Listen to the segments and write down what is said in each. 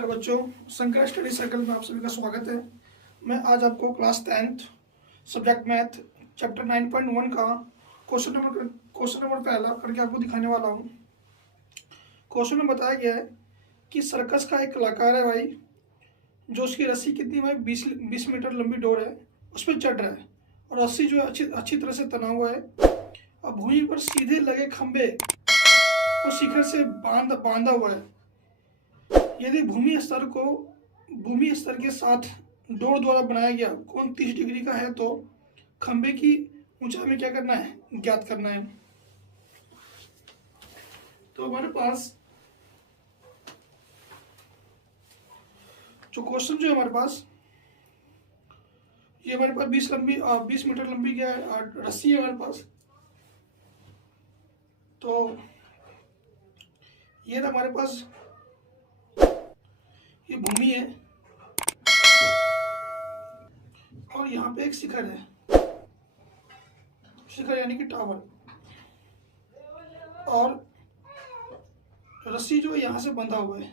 नमस्कार बच्चों, Shankar study circle में आप सभी का स्वागत है। मैं आज आपको class 10th subject math chapter 9.1 का क्वेश्चन नंबर पहला करके आपको दिखाने वाला हूँ। क्वेश्चन में बताया गया है कि सर्कस का एक कलाकार है भाई, जो उसकी रस्सी कितनी भाई 20 मीटर लंबी डोर है, उस पर चढ़ रहा है और रस्सी जो है अच्छी तरह से तना हुआ है। अब भूमि पर सीधे लगे खंभे को शिखर से बांधा हुआ है। यदि भूमि स्तर के साथ डोर द्वारा बनाया गया कोण 30 डिग्री का है तो खंभे की ऊंचाई में क्या करना है, ज्ञात करना है। तो हमारे पास जो क्वेश्चन जो हमारे पास ये हमारे पास 20 मीटर लंबी क्या है रस्सी है हमारे पास। तो ये हमारे पास ये भूमि है और यहाँ पे एक शिखर है, शिखर यानी कि टावर, और रस्सी जो यहाँ से बंधा हुआ है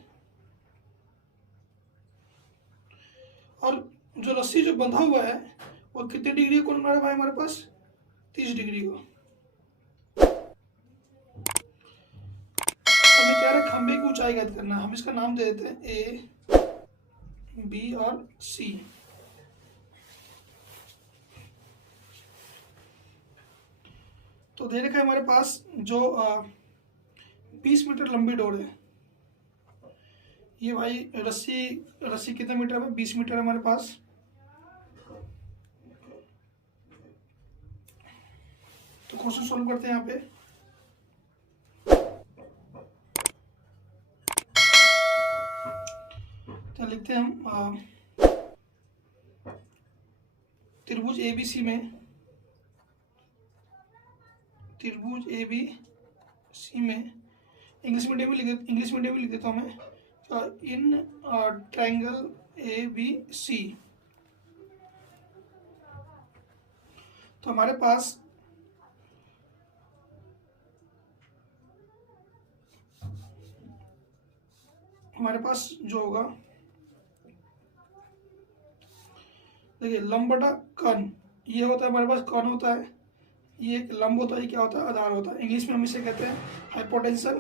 और जो रस्सी जो बंधा हुआ है वो कितने डिग्री कोण बना रहा है हमारे पास, 30 डिग्री को। हमें क्या है, खंबे की ऊंचाई ज्ञात करना है। हम इसका नाम दे देते हैं ए, बी और सी। तो दे रखा है हमारे पास जो 20 मीटर लंबी डोर है। ये भाई रस्सी कितने मीटर है, 20 मीटर है हमारे पास। तो क्वेश्चन सॉल्व करते हैं यहाँ पे। तो लिखते हैं हम त्रिभुज ABC में, त्रिभुज ABC में इंग्लिश मीडियम में लिख देता हूँ मैं, इन ट्रायंगल ABC। तो हमारे पास जो होगा, देखिए लंब बटा कर्ण, ये होता है हमारे पास कर्ण होता है, ये एक लंब होता है, ये क्या होता है, आधार होता है। इंग्लिश में हम इसे कहते हैं हाइपोटेंशियल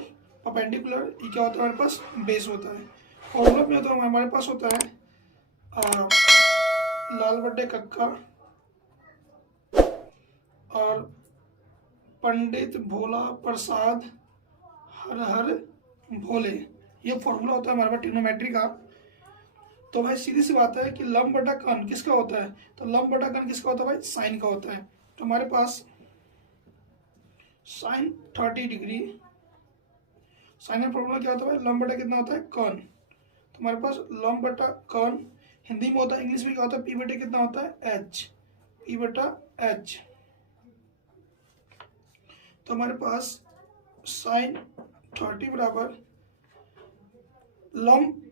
परपेंडिकुलर। ये क्या होता है हमारे पास, बेस होता है। फॉर्मूला में होता है हमारे पास होता है लाल बटे कक्का और पंडित भोला प्रसाद हर हर भोले, ये फॉर्मूला होता है हमारे पास ट्रिग्नोमेट्री का। तो भाई सीधी सी बात है कि लंब बटा कर्ण किसका होता है, तो लंब बटा कर्ण किसका होता है भाई, साइन का होता है। तो हमारे पास साइन 30 डिग्री, साइन का फॉर्मूला क्या होता है भाई, लंब बटा कितना होता है, कर्ण। तो हमारे पास लंब बटा कर्ण हिंदी में होता है, इंग्लिश में क्या होता है, पी बटे कितना होता है, एच, पी बटा एच। तो हमारे पास साइन 30 बराबर लंब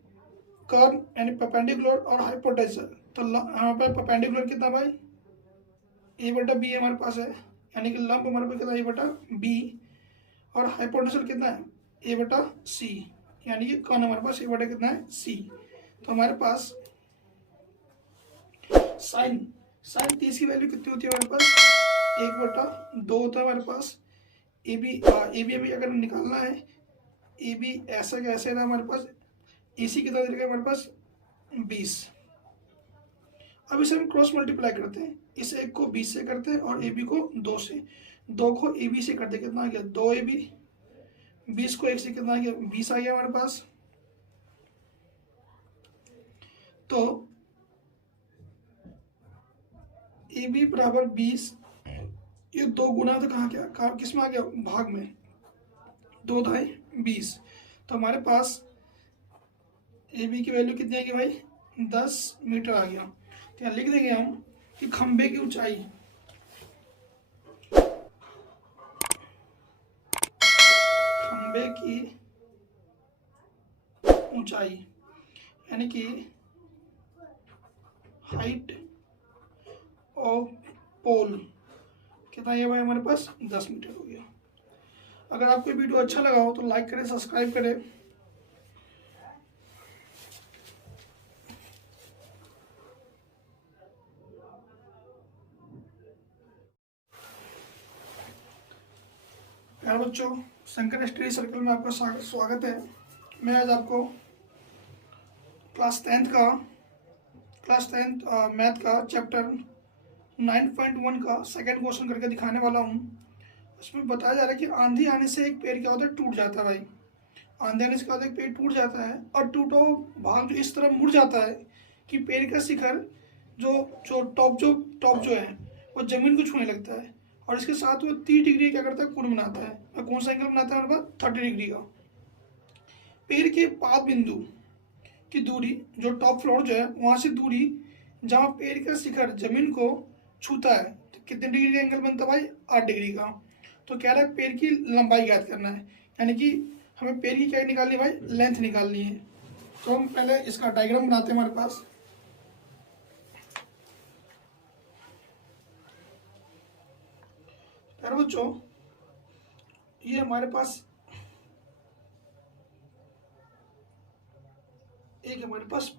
कर्ण यानी परपेंडिकुलर और हाइपोटेंशियल। तो हमारे पास परपेंडिकुलर कितना भाई, ए बटा बी हमारे पास है, यानी कि लंब हमारे पास कितना, ए बटा बी, और हाइपोटेंशियल कितना है, ए बटा सी, यानी कि कर्ण हमारे पास ए बटा कितना है, सी। तो हमारे पास साइन 30 की वैल्यू कितनी होती है हमारे पास, 1/2 होता है हमारे पास। ए बी हमें अगर निकालना है, ए बी ऐसा कैसे ना हमारे पास, ए सी कितना देगा हमारे पास, 20। अब इसे हम क्रॉस मल्टीप्लाई करते हैं, इस एक को 20 से करते हैं और ए बी को 2 से, 2 को ए बी से करते कितना आ गया, 2AB, 20 को 1 से कितना आ गया, 20 आ गया हमारे पास। तो ए बी बराबर 20, ये 2 गुना तो कहाँ किस में आ गया, भाग में, 2 दाई 20। तो हमारे पास ए बी की वैल्यू कितनी आएगी भाई, 10 मीटर आ गया। तो यहाँ लिख देंगे हम कि खंबे की ऊंचाई यानी कि हाइट ऑफ पोल कितना है भाई, हमारे पास 10 मीटर हो गया। अगर आपको वीडियो अच्छा लगा हो तो लाइक करें, सब्सक्राइब करें। प्यारे बच्चों, शंकर स्टडी सर्कल में आपका स्वागत है। मैं आज आपको क्लास टेंथ मैथ का चैप्टर 9.1 का सेकंड क्वेश्चन करके दिखाने वाला हूँ। इसमें बताया जा रहा है कि आंधी आने से एक पेड़ क्या होता है, टूट जाता है। भाई, आंधी आने से क्या होता है, एक पेड़ टूट जाता है और टूटो भाग जो इस तरह मुड़ जाता है कि पेड़ का शिखर जो टॉप जो है वो जमीन को छूने लगता है और इसके साथ वो 30 डिग्री क्या करता है, कोण बनाता है। और कौन सा एंगल बनाता है हमारे पास, 30 डिग्री का। पेड़ के पाद बिंदु की दूरी, जो टॉप फ्लोर जो है वहां से दूरी जहाँ पेड़ का शिखर जमीन को छूता है, तो कितने डिग्री का एंगल बनता है भाई, 8 डिग्री का। तो कह रहा है पेड़ की लंबाई ज्ञात करना है, यानी कि हमें पेड़ की क्या निकालनी है भाई, लेंथ निकालनी है। तो हम पहले इसका डायग्राम बनाते हैं हमारे पास। बच्चों, ये हमारे पास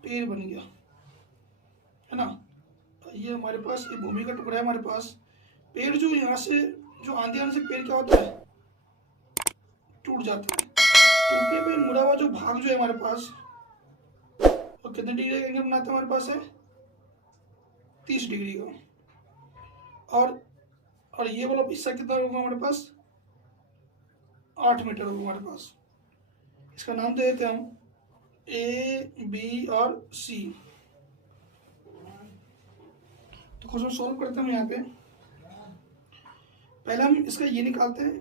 पेड़ बन गया है ना। ये हमारे पास ये भूमि का टुकड़ा है हमारे पास। पेड़ जो यहाँ से जो आंधी आने से पेड़ क्या होता है, टूट जाता है। टूटने पे मुड़ा हुआ जो भाग जो है हमारे पास, और कितने डिग्री का एंगल बनाता है हमारे पास है, 30 डिग्री का। और ये वाला हिस्सा कितना होगा हमारे पास, 8 मीटर होगा हमारे पास। इसका नाम दे देते हैं हम ए, बी और सी। तो क्वेश्चन सॉल्व करते हैं हम यहाँ पे। पहले हम इसका ये निकालते हैं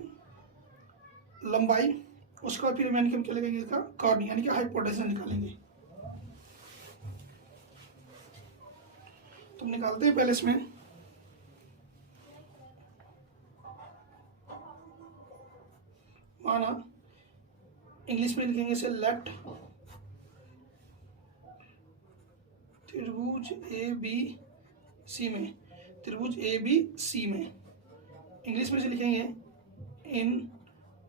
लंबाई, उसका फिर मैंने हम क्या लगेंगे, इसका कॉर्ड यानी कि हाइपोटेन्यूज निकालेंगे। तो निकालते हैं पहले इसमें माना, इंग्लिश में लिखेंगे इसे लेट त्रिभुज ए बी सी में, त्रिभुज ए बी सी में इंग्लिश में से लिखेंगे in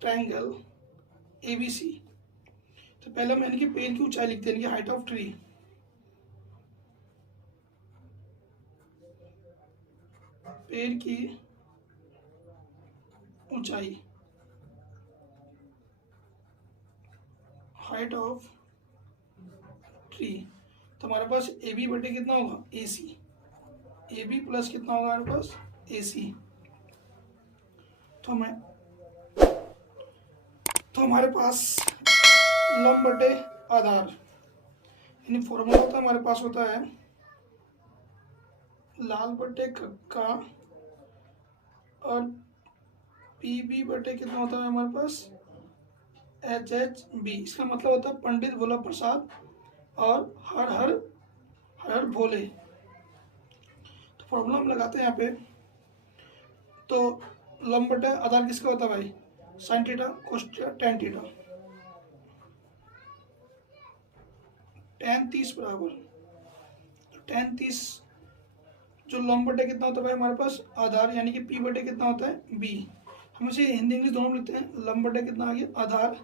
triangle A B C. तो पहले हम यानी कि पेड़ की ऊंचाई लिखते हैं, हाइट ऑफ ट्री। पेड़ की ऊंचाई, हाइट ऑफ ट्री। तो हमारे पास ए बी बटे कितना होगा, ए सी। ए बी प्लस कितना होगा हमारे पास, ए सी। तो हमारे पास लंब बटे आधार, यानी फॉर्मूला होता है हमारे पास होता है लाल बटे कक्का और पी बी बटे कितना होता है हमारे पास, एच एच बी। इसका मतलब होता है पंडित वल्लभ प्रसाद और हर हर हर भोले। तो फॉर्मूला हम लगाते हैं यहाँ पे। तो लंब बटे आधार किसका होता है भाई, sine theta cos theta tan theta. Ten 30 बराबर, तो टेन 30 जो लंब बटे कितना होता है भाई हमारे पास, आधार, यानी कि पी बटे कितना होता है, बी। हम इसे हिंदी इंग्लिश दोनों में लिखते हैं। लंब बटे कितना आ गया, आधार,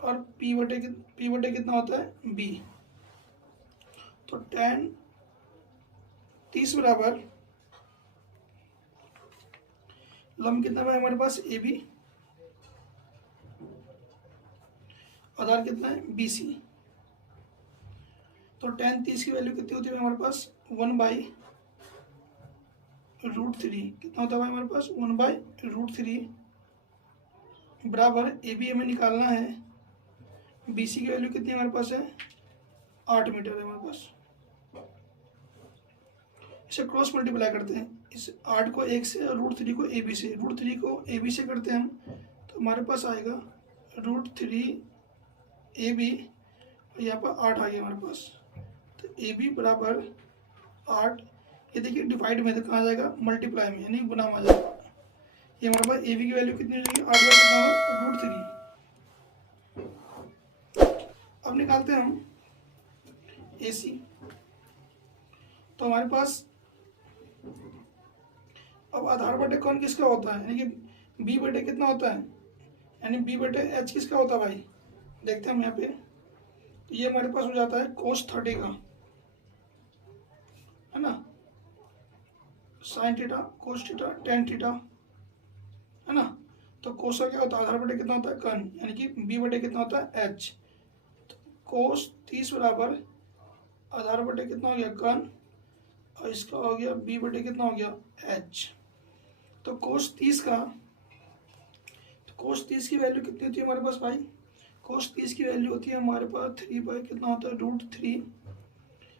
और पी बटे कितना होता है, बी। तो टेन 30 बराबर लंब कितना है हमारे पास, ए बी, आधार कितना है, बी सी। तो टेन 30 की वैल्यू कितनी होती है हमारे पास, 1/√3। कितना होता है हमारे पास, 1/√3 बराबर ए बी हमें निकालना है, बी सी की वैल्यू कितनी हमारे पास है, 8 मीटर है हमारे पास। इसे क्रॉस मल्टीप्लाई करते हैं, इस 8 को 1 से और √3 को ए बी से, √3 को ए बी से करते हैं हम, तो हमारे पास आएगा √3 ए बी, और यहाँ पर 8 आ गया हमारे पास। तो ए बी बराबर 8, ये देखिए डिवाइड में, तो कहाँ जाएगा, मल्टीप्लाई में, यानी गुना में आ जाएगा। ये हमारे पास ए बी की वैल्यू कितनी हो जाएगी, 8 का कितना होगा, √3। अब निकालते हैं हम ए सी। तो हमारे पास अब आधार बटे कौन किसका होता है, यानी कि बी बटे कितना होता है, यानी बी बटे एच किसका होता है भाई, देखते हैं हम यहाँ पे। तो ये हमारे पास हो जाता है cos 30 का, है ना, sine theta cos theta tan theta, है ना। तो कोस का क्या होता है, आधार बटे कितना होता है कर्न, यानी कि बी बटे कितना होता है एच। तो कोस 30 बराबर आधार बटे कितना हो गया कर्न, और इसका हो गया बी बटे कितना हो गया एच। तो कोस 30 की वैल्यू कितनी होती है हमारे पास भाई, कोस 30 की वैल्यू होती है हमारे पास 3 बाई कितना होता है √3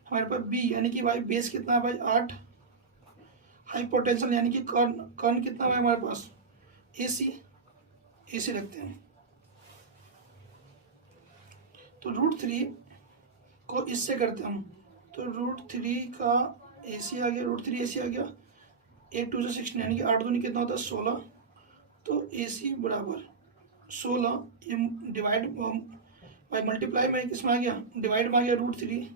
हमारे पास बी, यानी कि भाई बेस कितना है भाई 8, हाइपोटेंशन यानी कि कर्न कितना है हमारे पास AC रखते हैं। तो √3 को इससे करते हैं हम, तो √3 का AC आ गया, √3 AC आ गया, 8 2 से 16 यानी कि 8 दूनी कितना होता है 16। तो AC बराबर 16, ये डिवाइड बाई मल्टीप्लाई में किसमें आ गया, डिवाइड में आ गया √3,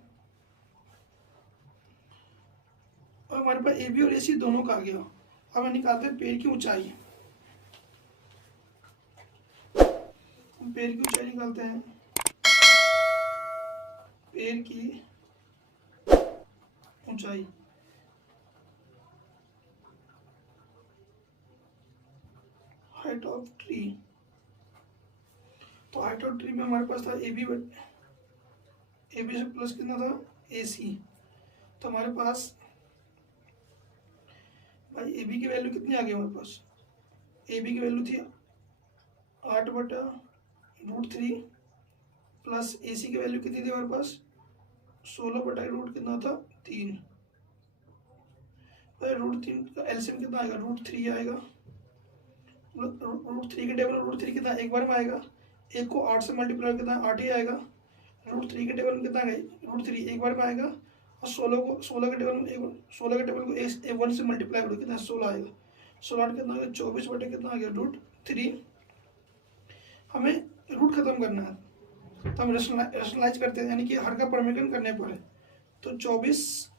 और हमारे पास AB और AC दोनों का आ गया। अब हम निकालते हैं पेड़ की ऊंचाई, पेड़ की ऊंचाई निकालते हैं, पेड़ की ऊंचाई हाइट ऑफ ट्री। तो हाइट ऑफ ट्री में हमारे पास था AB से प्लस कितना था AC। तो हमारे पास भाई AB की वैल्यू कितनी आ गई हमारे पास, AB की वैल्यू थी 8 बटा √3 प्लस AC की वैल्यू कितनी थी हमारे पास 16 बटा रूट कितना था 3। √3 का एलसीएम कितना आएगा √3 आएगा, √3 के टेबल में √3 कितना एक बार में आएगा, एक को 8 से मल्टीप्लाई कितना 8 ही आएगा, √3 के टेबल में कितना आएगा √3 एक बार में आएगा, और 16 के टेबल में 16 के टेबल को 1 से मल्टीप्लाई करो कितना 16 आएगा, 16 कितना आ गया 24 बटे कितना आ गया √3। हमें रूट खत्म करना है, तो हम रेशनलाइज करते हैं, यानी कि हर का परमीकरण करने पर है। तो 24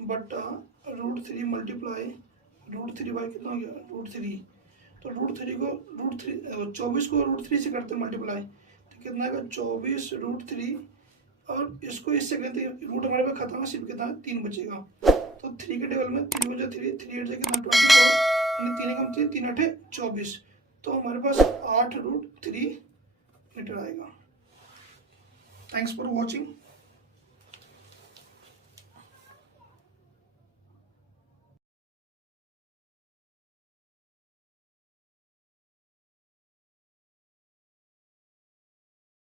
बटा √3 मल्टीप्लाई √3 बाई कितना हो गया √3। तो √24 को √3 से करते हैं मल्टीप्लाई, तो कितना आएगा 24 √3, और इसको इससे करते हैं रूट हमारे पास खत्म है, सिर्फ कितना 3 बचेगा। तो 3 के टेबल में 3 बचा 3 8 से कितना 24, यानी 3 कम 3 8 24। तो हमारे पास 8 √3 मीटर आएगा। Thanks for watching.